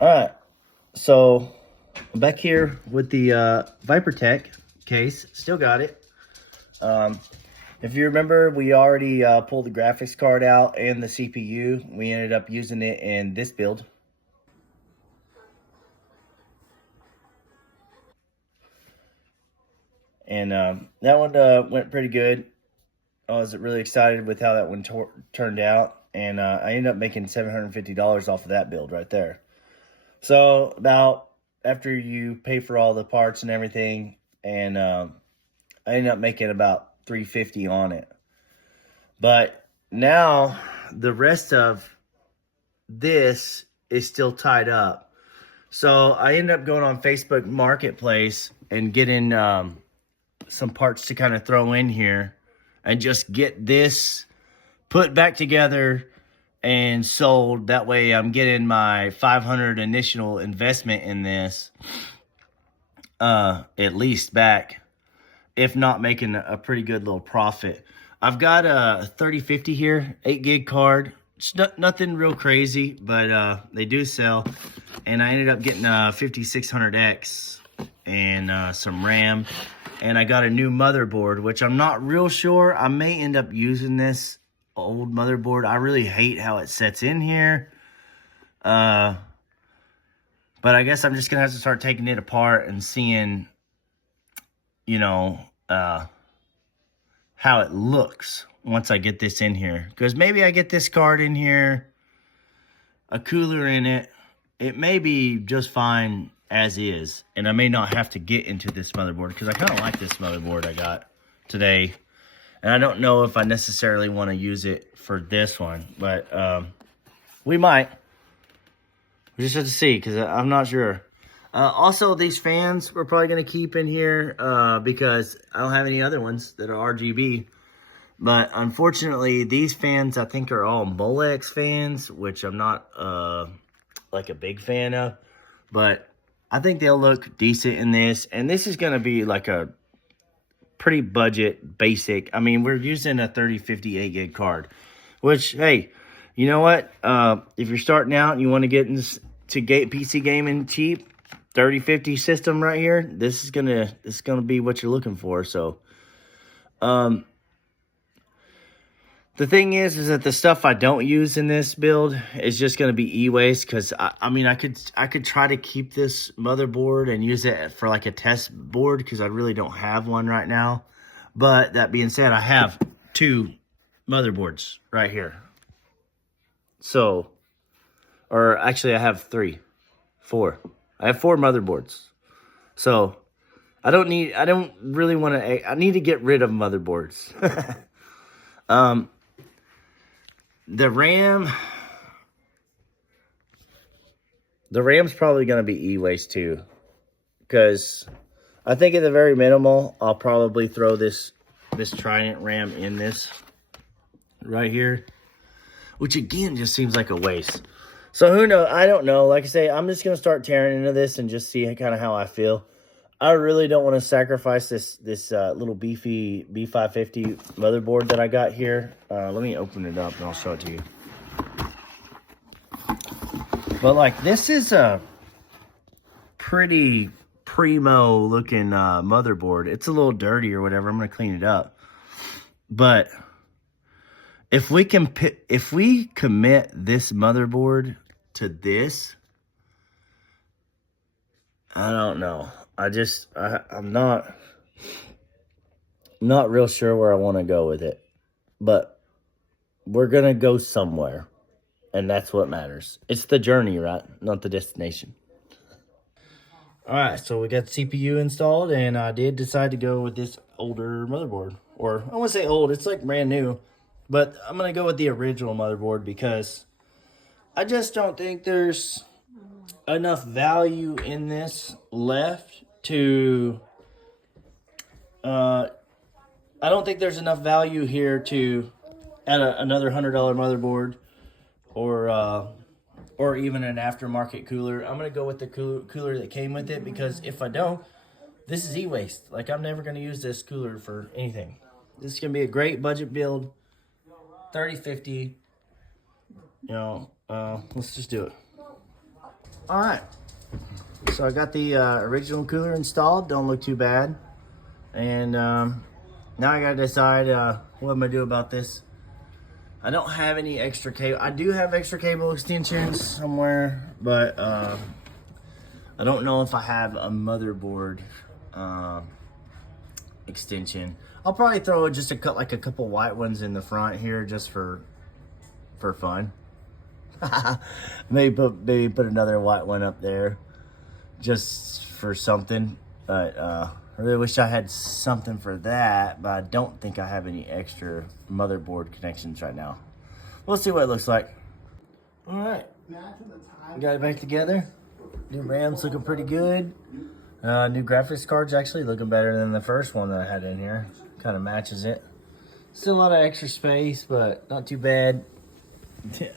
All right, so I'm back here with the ViperTech case. Still got it. Um, if you remember, we already pulled the graphics card out and the CPU. We ended up using it in this build. And that one went pretty good. I was really excited with how that one turned out. And I ended up making $750 off of that build right there. So about after you pay for all the parts and everything, and I ended up making about $350 on it. But now the rest of this is still tied up. So I ended up going on Facebook Marketplace and getting some parts to kind of throw in here and just get this put back together and sold. That way I'm getting my $500 initial investment in this at least back, if not making a pretty good little profit. I've got a 3050 here, 8 gig card. It's nothing real crazy, but they do sell. And I ended up getting a 5600X and some RAM. And I got a new motherboard, which I'm not real sure. I may end up using this old motherboard. I really hate how it sets in here. But I guess I'm just going to have to start taking it apart and seeing, you know, how it looks once I get this in here. Because maybe I get this card in here, a cooler in it. It may be just fine as is. And I may not have to get into this motherboard because I kind of like this motherboard I got today. And I don't know if I necessarily want to use it for this one. But we might. We just have to see because I'm not sure. Also, these fans we're probably going to keep in here because I don't have any other ones that are RGB. But unfortunately, these fans I think are all Molex fans, which I'm not like a big fan of. But I think they'll look decent in this. And this is going to be like a pretty budget, basic. I mean, we're using a 3058 gig card. Which, hey, you know what? If you're starting out and you want to get into PC gaming cheap, 3050 system right here, this is gonna be what you're looking for. So the thing is that the stuff I don't use in this build is just gonna be e-waste, because I mean I could try to keep this motherboard and use it for like a test board because I really don't have one right now. But that being said, I have 2 motherboards right here. So, or actually I have 4. I have 4 motherboards. So, I don't really want to, I need to get rid of motherboards. The RAM's probably going to be e-waste too. Because I think at the very minimal, I'll probably throw this Trident RAM in this right here. Which again just seems like a waste. So who knows? I don't know. Like I say, I'm just going to start tearing into this and just see kind of how I feel. I really don't want to sacrifice this little beefy B550 motherboard that I got here. Let me open it up and I'll show it to you. But like, this is a pretty primo looking motherboard. It's a little dirty or whatever. I'm going to clean it up. But if we commit this motherboard to this, I don't know. I'm not real sure where I want to go with it. But we're going to go somewhere. And that's what matters. It's the journey, right? Not the destination. Alright, so we got the CPU installed. And I did decide to go with this older motherboard. Or, I wouldn't say old. It's like brand new. But I'm going to go with the original motherboard because I just don't think there's enough value in this left to... I don't think there's enough value here to add another $100 motherboard or even an aftermarket cooler. I'm going to go with the cooler that came with it because if I don't, this is e-waste. Like, I'm never going to use this cooler for anything. This is going to be a great budget build. 3050, you know, let's just do it. All right. So I got the original cooler installed. Don't look too bad. And now I gotta decide what I'm gonna do about this. I don't have any extra cable. I do have extra cable extensions somewhere, but I don't know if I have a motherboard extension. I'll probably throw just a couple white ones in the front here just for fun. maybe put another white one up there just for something. But I really wish I had something for that, but I don't think I have any extra motherboard connections right now. We'll see what it looks like. All right, got it back together. New RAM's looking pretty good. New graphics card's actually looking better than the first one that I had in here. Kind of matches it. Still a lot of extra space, but not too bad.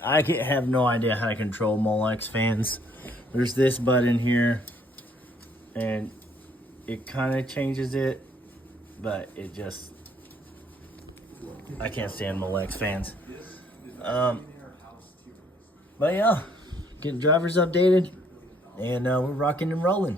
I have no idea how to control Molex fans. There's this button here, and it kind of changes it, but it just, I can't stand Molex fans. But yeah, getting drivers updated, and we're rocking and rolling.